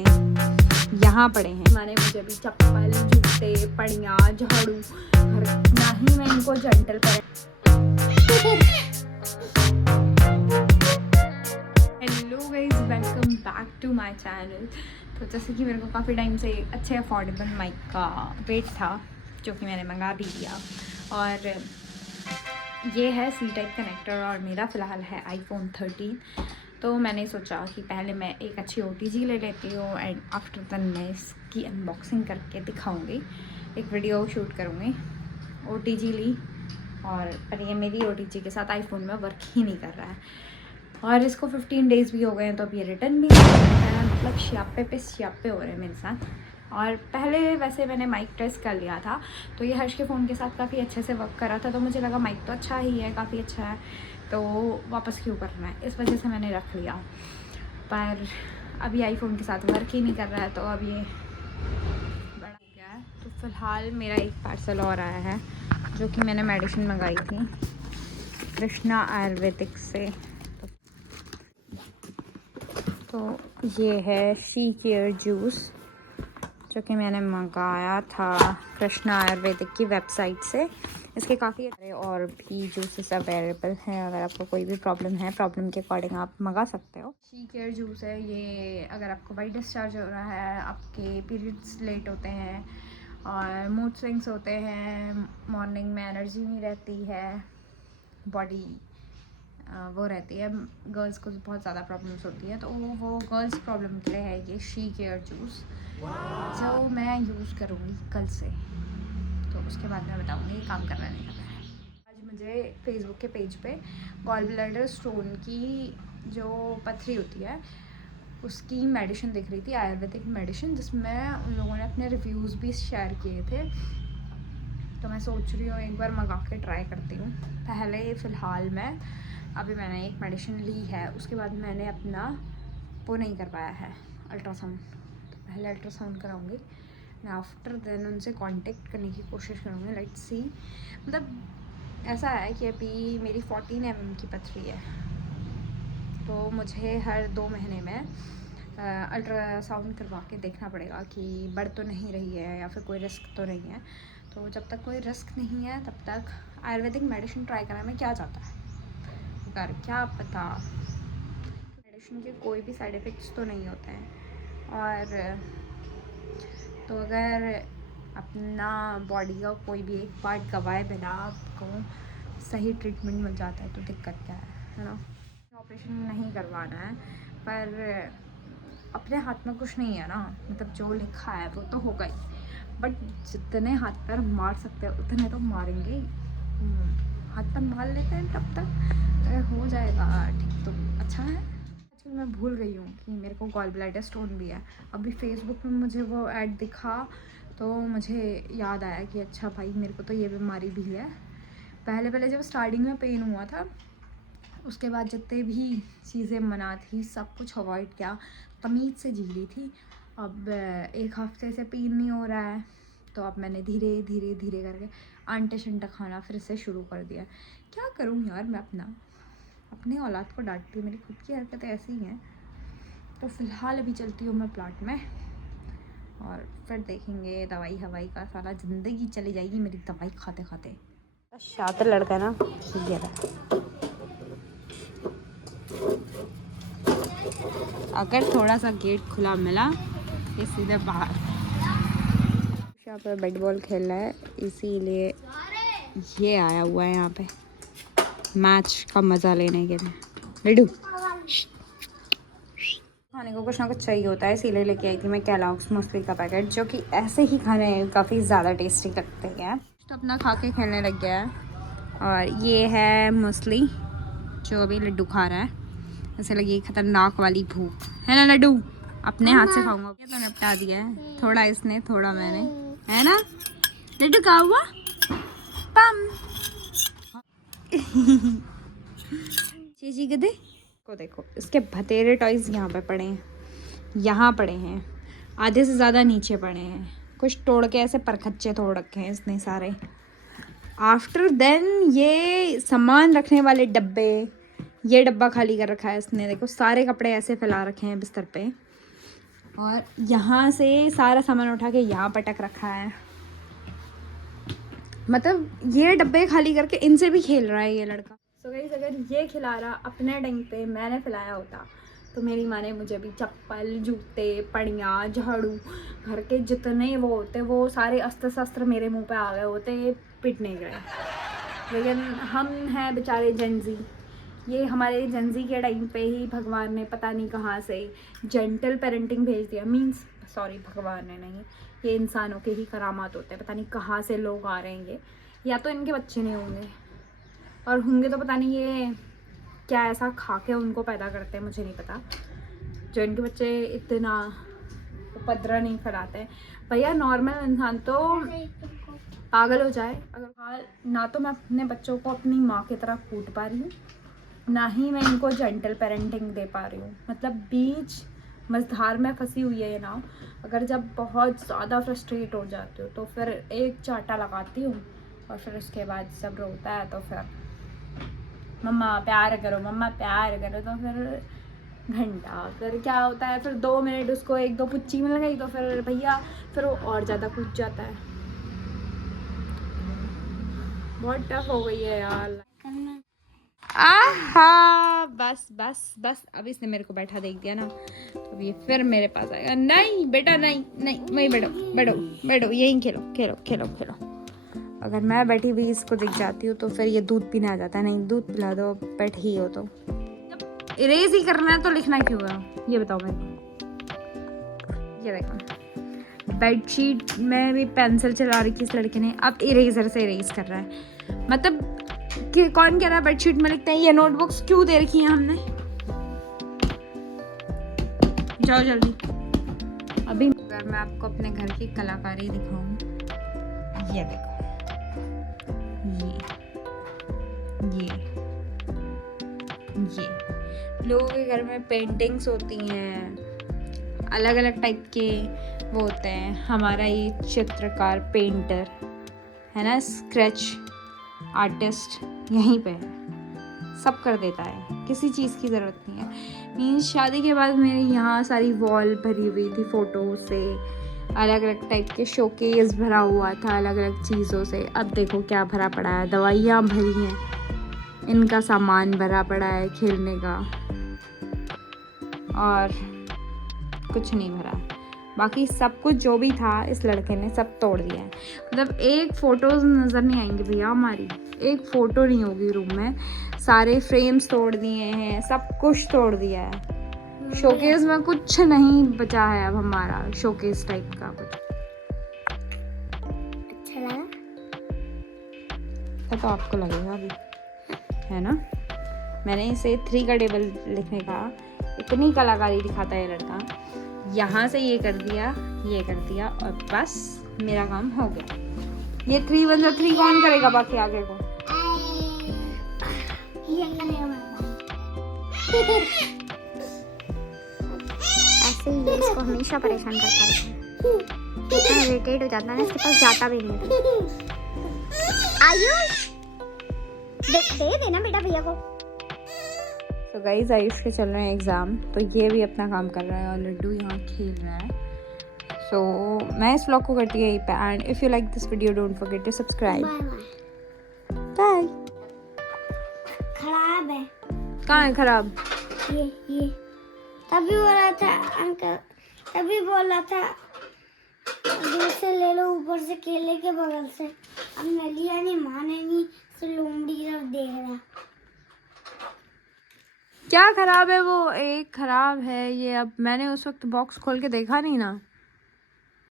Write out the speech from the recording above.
यहाँ पड़े हैं। मैंने मुझे अभी चप्पल, जूते, पड़ियाँ, झाड़ू, ना ही मैं इनको जेंटल पर। Hello guys, welcome back to my channel. तो जैसे कि मेरे को काफ़ी टाइम से अच्छे अफोर्डेबल माइक का वेट था, जो कि मैंने मंगा भी लिया। और ये है सी टाइप कनेक्टर और मेरा फ़िलहाल है iPhone 13। तो मैंने सोचा कि पहले मैं एक अच्छी OTG ले लेती हूँ एंड आफ्टर दैन मैं इसकी अनबॉक्सिंग करके दिखाऊंगी, एक वीडियो शूट करूँगी। OTG ली पर ये मेरी OTG के साथ iPhone में वर्क ही नहीं कर रहा है और इसको 15 डेज़ भी हो गए हैं, तो अब ये रिटर्न भी नहीं है। मतलब स्यापे पे स्यापे हो रहे हैं मेरे साथ। और पहले वैसे मैंने माइक टेस्ट कर लिया था, तो ये हर्ष के फ़ोन के साथ काफ़ी अच्छे से वर्क कर रहा था, तो मुझे लगा माइक तो अच्छा ही है, काफ़ी अच्छा है, तो वापस क्यों करना है, इस वजह से मैंने रख लिया। पर अभी आईफोन के साथ वर्क ही नहीं कर रहा है, तो अब ये बड़ा हो गया है। तो फ़िलहाल मेरा एक पार्सल और आया है, जो कि मैंने मेडिसिन मंगाई थी कृष्णा आयुर्वेदिक से। तो ये है शी केयर जूस, जो कि मैंने मंगाया था कृष्णा आयुर्वेदिक की वेबसाइट से। इसके काफ़ी सारे और भी जूसेस अवेलेबल हैं, अगर आपको कोई भी प्रॉब्लम है, प्रॉब्लम के अकॉर्डिंग आप मंगा सकते हो। शी केयर जूस है ये, अगर आपको वाइट डिस्चार्ज हो रहा है, आपके पीरियड्स लेट होते हैं और मूड स्विंग्स होते हैं, मॉर्निंग में एनर्जी नहीं रहती है, बॉडी वो रहती है, गर्ल्स को बहुत ज़्यादा प्रॉब्लम्स होती है, तो वो गर्ल्स प्रॉब्लम के लिए है ये शी केयर जूस, जो मैं यूज़ करूँगी कल से। तो उसके बाद मैं बताऊँगी ये काम कर रहा है नहीं कर रहा है। आज मुझे फेसबुक के पेज पे गॉल ब्लैडर स्टोन की जो पथरी होती है उसकी मेडिसिन दिख रही थी, आयुर्वेदिक मेडिसिन, जिसमें उन लोगों ने अपने रिव्यूज़ भी शेयर किए थे। तो मैं सोच रही हूँ एक बार मंगा के ट्राई करती हूँ। पहले फ़िलहाल अभी मैंने एक मेडिसिन ली है, उसके बाद मैंने अपना वो नहीं करवाया है अल्ट्रासाउंड, तो पहले अल्ट्रासाउंड कराऊंगी, मैं आफ्टर देन उनसे कांटेक्ट करने की कोशिश करूँगी। Let's see. मतलब ऐसा है कि अभी मेरी 14 mm की पथरी है, तो मुझे हर 2 महीने में अल्ट्रासाउंड करवा के देखना पड़ेगा कि बढ़ तो नहीं रही है या फिर कोई रिस्क तो नहीं है। तो जब तक कोई रिस्क नहीं है तब तक आयुर्वेदिक मेडिसिन ट्राई करने में क्या जाता है, कर क्या पता मेडिसिन के कोई भी साइड इफ़ेक्ट्स तो नहीं होते हैं। और तो अगर अपना बॉडी का कोई भी एक पार्ट गवाए बिना आपको सही ट्रीटमेंट मिल जाता है तो दिक्कत क्या है ना। ऑपरेशन नहीं करवाना है, पर अपने हाथ में कुछ नहीं है ना, मतलब जो लिखा है वो तो होगा ही, बट जितने हाथ पैर मार सकते हैं उतने तो मारेंगे। हाथ पैर मार लेते हैं तब तक हो जाएगा ठीक, तो अच्छा है। आजकल मैं भूल गई हूँ कि मेरे को गॉल ब्लैडर स्टोन भी है। अभी फेसबुक में मुझे वो ऐड दिखा तो मुझे याद आया कि अच्छा भाई मेरे को तो ये बीमारी भी है। पहले जब स्टार्टिंग में पेन हुआ था, उसके बाद जितने भी चीज़ें मना थी सब कुछ अवॉइड किया, तमीज़ से जी ली थी। अब एक हफ्ते से पेन नहीं हो रहा है, तो अब मैंने धीरे धीरे धीरे करके आंटे शंटा खाना फिर से शुरू कर दिया। क्या करूँ यार, मैं अपनी औलाद को डांटती हूँ, मेरी खुद की हरकतें ऐसी ही हैं। तो फ़िलहाल अभी चलती हूँ मैं प्लाट में और फिर देखेंगे दवाई हवाई का, सारा ज़िंदगी चली जाएगी मेरी दवाई खाते खाते। शातिर लड़का ना ये रहा। अगर थोड़ा सा गेट खुला मिला ये सीधे बाहर। यहाँ पे बैट बॉल खेल रहा है, इसीलिए ये आया हुआ है यहाँ पे मैच का मज़ा लेने के लिए। लिडू खाने को कुछ ना कुछ चाहिए होता है, इसीलिए लेके आई थी मैं कैलॉग्स मछली का पैकेट, जो कि ऐसे ही खाने काफ़ी ज़्यादा टेस्टी लगते हैं। तो अपना खा के खेलने लग गया है। और ये है मछली जो अभी लड्डू खा रहा है, ऐसे लगी खतरनाक वाली भूख है ना लड्डू। अपने हाथ से खाऊंगा, ये तो निपटा दिया है, थोड़ा इसने थोड़ा मैंने, है ना लड्डू कहा हुआ पम। चीजी गधे को देखो, इसके भतेरे टॉयज यहाँ पे पड़े हैं, यहाँ पड़े हैं, आधे से ज़्यादा नीचे पड़े हैं, कुछ तोड़ के ऐसे परखच्चे तोड़ रखे हैं इसने सारे। आफ्टर देन ये सामान रखने वाले डब्बे, ये डब्बा खाली कर रखा है इसने, देखो सारे कपड़े ऐसे फैला रखे हैं बिस्तर पे। और यहाँ से सारा सामान उठा के यहाँ पटक रखा है। मतलब ये डब्बे खाली करके इनसे भी खेल रहा है ये लड़का। सो गाइस, अगर ये खिला रहा अपने टाइम पे मैंने खिलाया होता तो मेरी माँ ने मुझे भी चप्पल, जूते, पड़ियाँ, झाड़ू, घर के जितने वो होते वो सारे अस्त्र शस्त्र मेरे मुंह पे आ गए होते पिटने गए। लेकिन हम हैं बेचारे जेंजी। ये हमारे जेंजी के टाइम पे ही भगवान ने पता नहीं कहाँ से जेंटल पेरेंटिंग भेज दिया। मीन्स सॉरी, भगवान ने नहीं, ये इंसानों के ही करामात होते हैं। पता नहीं कहाँ से लोग आ रहे हैं ये, या तो इनके बच्चे नहीं होंगे, और होंगे तो पता नहीं ये क्या ऐसा खा के उनको पैदा करते हैं, मुझे नहीं पता, जो इनके बच्चे इतना उपद्रव नहीं फैलाते। भैया नॉर्मल इंसान तो पागल हो जाए अगर ना तो मैं अपने बच्चों को अपनी माँ की तरह कूट पा रही हूँ, ना ही मैं इनको जेंटल पेरेंटिंग दे पा रही हूँ। मतलब बीच मझधार में फंसी हुई है ये नाव। अगर जब बहुत ज़्यादा फ्रस्ट्रेट हो जाती हूँ तो फिर एक चाटा लगाती हूँ, और फिर उसके बाद सब रोता है तो फिर मम्मा प्यार करो, मम्मा प्यार करो, तो फिर घंटा फिर क्या होता है, फिर 2 मिनट उसको 1-2 पुच्ची मिल गई तो फिर भैया फिर वो और ज़्यादा कूद जाता है। बहुत टफ हो गई है यार। आहा, बस बस बस, अब इसने मेरे को बैठा देख दिया ना तो ये फिर मेरे पास आएगा। नहीं बेटा, नहीं नहीं, वहीं बैठो बैठो बैठो, यहीं खेलो खेलो खेलो खेलो। अगर मैं बैठी भी इसको दिख जाती हूँ तो फिर ये दूध पीने आ जाता है। नहीं, दूध पिला दो, बैठी ही हो तो। जब इरेज ही करना है तो लिखना क्यों है ये बताओ मेरे को। ये देखो, बेडशीट में भी पेंसिल चला रही थी इस लड़के ने, अब इरेजर से इरेज कर रहा है। मतलब कि कौन कह रहा है बेडशीट में लिखते हैं? ये नोटबुक्स क्यों दे रखी हैं हमने? जाओ जल्दी। अभी अगर मैं आपको अपने घर की कलाकारी दिखाऊं, ये देखो, ये लोगों के घर में पेंटिंग्स होती हैं, अलग अलग टाइप के वो होते हैं। हमारा ये चित्रकार, पेंटर है ना, स्केच आर्टिस्ट यहीं पे है, सब कर देता है, किसी चीज़ की ज़रूरत नहीं है। मीन्स शादी के बाद मेरी यहाँ सारी वॉल भरी हुई थी फ़ोटो से, अलग अलग टाइप के शोकेस भरा हुआ था अलग अलग चीज़ों से। अब देखो क्या भरा पड़ा है, दवाइयाँ भरी हैं, इनका सामान भरा पड़ा है खेलने का, और कुछ नहीं भरा। बाकी सब कुछ जो भी था इस लड़के ने सब तोड़ दिया है। मतलब एक फ़ोटोज़ नज़र नहीं आएंगी भैया हमारी, एक फ़ोटो नहीं होगी रूम में। सारे फ्रेम्स तोड़ दिए हैं, सब कुछ तोड़ दिया है। शोकेस में कुछ नहीं बचा है अब हमारा, शोकेस टाइप का कुछ। अच्छा लगा? तो आपको लगेगा अभी, है ना? मैंने इसे 3 का टेबल लिखने का, इतनी कलाकारी दिखाता है ये लड़का। यहाँ से ये कर दिया, ये कर दिया, और बस मेरा काम हो गया। ये 3 1 3 कौन करेगा बाकी आगे को? ऐसे ही ये इसको हमेशा परेशान करता रहता है, इतना इरिटेट हो जाता है ना, इसके पास जाता भी नहीं है। आयुष दे देना बेटा भैया को। तो गाइस, आयुष के चल रहे हैं एग्ज़ाम, तो ये भी अपना काम कर रहा है और लड्डू यहाँ खेल रहा है। सो मैं इस व्लॉग को करती हूँ यहीं पे, and if you like this video don't forget to subscribe. Bye. खराब है। कहाँ है खराब? ये तभी बोला था अंकल, तभी बोला था दूर से ले लो, ऊपर से केले के बगल से। अब मैं लिया नहीं, माने नहीं, तो लोमड़ी की तरफ देख रहा। क्या खराब है? वो एक खराब है ये। अब मैंने उस वक्त बॉक्स खोल के देखा नहीं ना।